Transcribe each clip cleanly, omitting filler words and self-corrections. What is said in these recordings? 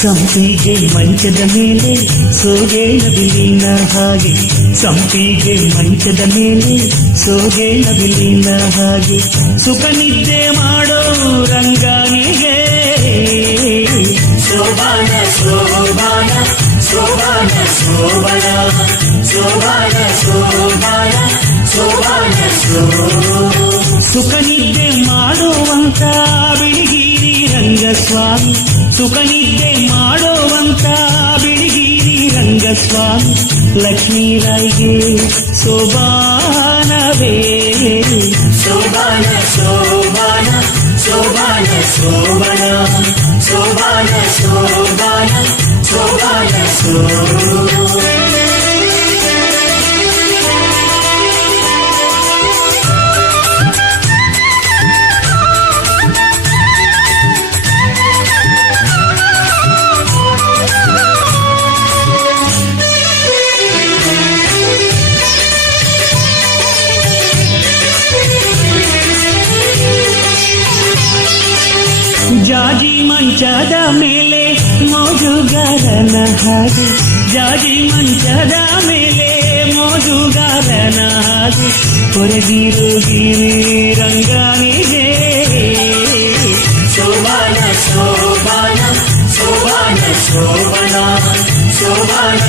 ಸಂಪಿಗೆ ಮಂಚದ ಮೇಲೆ ಸೋಗೇನ ಬಿಲ್ಲಿನ ಹಾಗೆ, ಸಂಪಿಗೆ ಮಂಚದ ಮೇಲೆ ಸೋಗೇನ ಬಿಲ್ಲಿನ ಹಾಗೆ, ಸುಖ ನಿದ್ದೆ ಮಾಡೋ ರಂಗಾನಿಗೆ ಶೋಭಾನ ಶೋಭಾನ ಶೋಭಾನ ಶೋಭನ ಶೋಭಾನ ಶೋಭಾನ ಶೋಭಾನ ಸುಖ ನಿದ್ದೆ ಮಾಡುವಂತ ಬಿಳಿಗಿರಿ ರಂಗಸ್ವಾಮಿ, ಸುಖ ನಿದ್ದೆ ಮಾಡುವಂತ ಬಿಳಿಗಿರಿ ರಂಗಸ್ವಾಮಿ, ಲಕ್ಷ್ಮೀರಾಯ್ಗೆ ಶೋಭಾನವೇ ಶೋಭಾನ ಶೋಭಾನ ಶೋಭಾನ ಶೋಭನ ಶೋಭಾನ ಶೋಭಾನ ಶೋಭಾನ ಜಾಜಿ ಮಂಚದ ಮೇಲೆ ಮೋಜುಗಾರನ ಹಾಗೆ, ಜಾಜಿ ಮಂಚದ ಮೇಲೆ ಮೋಜುಗಾರನ ಹಾಗೆ, ಹೊರಗಿರು ಗಿರಿ ರಂಗಾನಿಗೆ ಶೋಭಾನ ಶೋಭಾನ ಶೋಭಾನ ಶೋಭನ ಶೋಭಾನ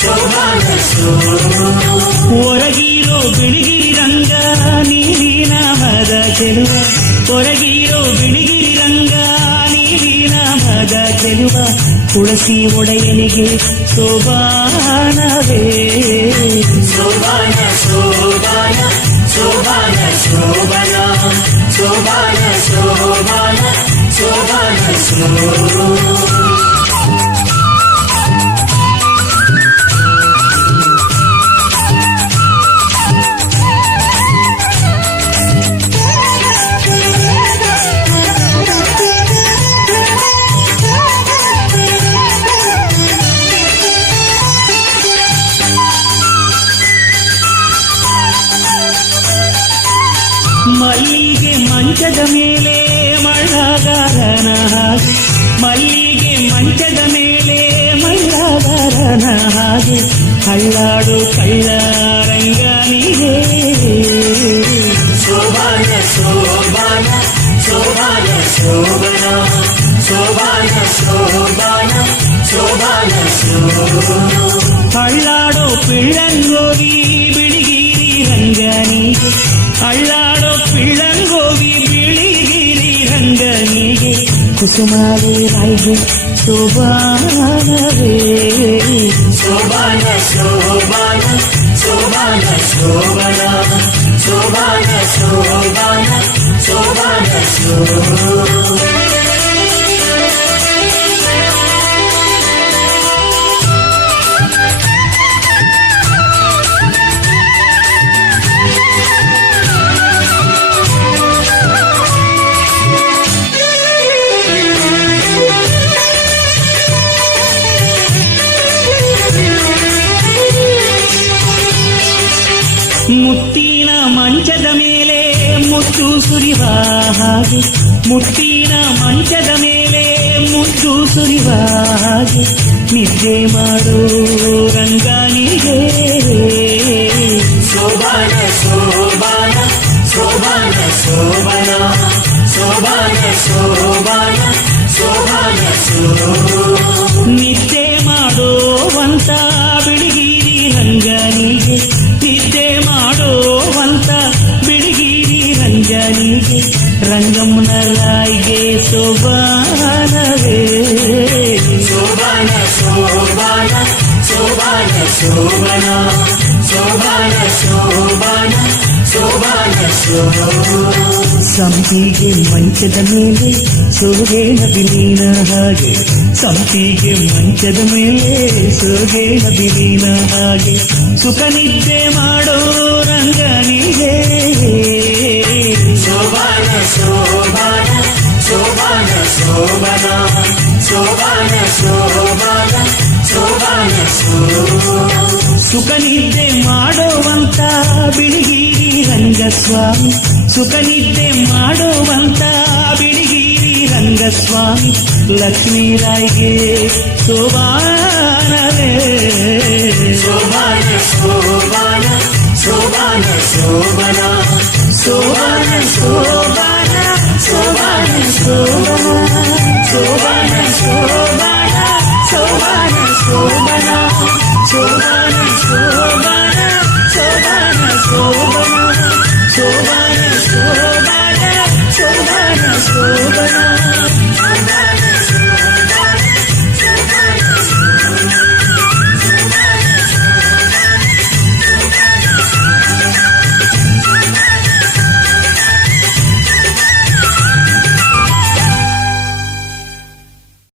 ಶೋಭಾನ ಶೋಭಾನ ಹೊರಗಿರೋ ಬಿಳಿಗಿರಿ ರಂಗ ನೀರಿನ ಮದ ಚೆಲುವ, ಹೊರಗಿರೋ ಬಿಳಿಗಿರಿ ರಂಗ ನೀರಿನ ಮದ ಚೆಲುವ, ತುಳಸಿ ಒಡೆಯನಿಗೆ ಶೋಭಾನವೇ ಶೋಭಾನ ಶೋಭಾನ ಶೋಭಾನ ಶೋಭನ ಶೋಭಾನ ಶೋಭಾನ ಶೋಭಾನ ಮಲ್ಲಿಗೆ ಮಂಚದ ಮೇಲೆ ಮಳ್ಳಗಾರನ ಹಾಗೆ, ಮಲ್ಲಿಗೆ ಮಂಚದ ಮೇಲೆ ಮಳ್ಳಗಾರನ ಹಾಗೆ, ಹಳ್ಳಾಡು ಕಳ್ಳ ರಂಗನಿಗೆ ಶೋಭಾನ ಶೋಭಾನ ಶೋಭಾನ ಶೋಭನ ಶೋಭಾನ ಶೋಭಾನ ಶೋಭಾನ ಹಳ್ಳಾಡೋ ಪಿಳ್ಳಂಗೋವಿ ಬಿಳಿಗಿರಿ ರಂಗನಿಗೆ, ಹಳ್ಳಾಡೋ ಪಿಳ್ಳಂಗೋವಿ ಬಿಳಿಗಿರಿ ರಂಗನಿಗೆ, ಕುಸುಮಾರಿ ರಾಯ್ಗೆ ಶೋಭಾನವೇ ಶೋಭಾನ ಶೋಭಾನ ಶೋಭಾನ ಶೋಭನ ಶೋಭಾನ ಶೋಭಾನ ಶೋಭಾನ ಮುತ್ತಿನ ಮಂಚದ ಮೇಲೆ ಮುತ್ತು ಸುರಿವ ಹಾಗೆ, ಮುತ್ತಿನ ಮಂಚದ ಮೇಲೆ ಮುತ್ತು ಸುರಿವ ಹಾಗೆ, ನಿದ್ದೆ ಮಾಡೋ ರಂಗನಿಗೆ ಶೋಭಾನ ಶೋಭಾನ ಶೋಭಾನ ಶೋಭನ ಶೋಭಾನ ಶೋಭಾನ ಶೋಭಾನ ನಿದ್ದೆ ಮಾಡೋವಂತ ಬಿಳಿಗಿರಿ ರಂಗನಿಗೆ, ನಿದ್ದೆ ಮಾಡೋವಂತ ಬಿಳಿಗಿರಿ ರಂಗನಿಗೆ, ರಂಗಮ್ಮನ ರಾಯ್ಗೆ ಶೋಭಾನವೇ ಶೋಭಾನ ಶೋಭಾನ ಶೋಭಾನ ಶೋಭನ ಶೋಭಾನ ಶೋಭಾನ ಶೋಭಾನ ಸಂಪಿಗೆ ಮಂಚದ ಮೇಲೆ ಸೋಗೇನ ಬಿಲ್ಲಿನ ಹಾಗೆ, ಸಂಪಿಗೆ ಮಂಚದ ಮೇಲೆ ಸೋಗೇನ ಬಿಲ್ಲಿನ ಹಾಗೆ, ಸುಖ ನಿದ್ದೆ ಮಾಡೋ ರಂಗನಿಗೆ ಶೋಭಾನ ಶೋಭಾನ ಶೋಭಾನ ಶೋಭನ ಶೋಭಾನ ಶೋಭಾನ ಶೋಭಾನ ಸುಖ ನಿದ್ದೆ ಮಾಡುವಂತ ಬಿಳಿಗಿರಿ ರಂಗಸ್ವಾಮಿ, ಸುಖ ನಿದ್ದೆ ಮಾಡುವಂತ ಬಿಳಿಗಿರಿ ರಂಗ ರಂಗಸ್ವಾಮಿ ಲಕ್ಷ್ಮೀರಾಯ್ಗೆ ಶೋಭಾನವೇ ಶೋಭಾನ ಶೋಭಾನ ಶೋಭಾನ ಶೋಭನ ಶೋಭಾನ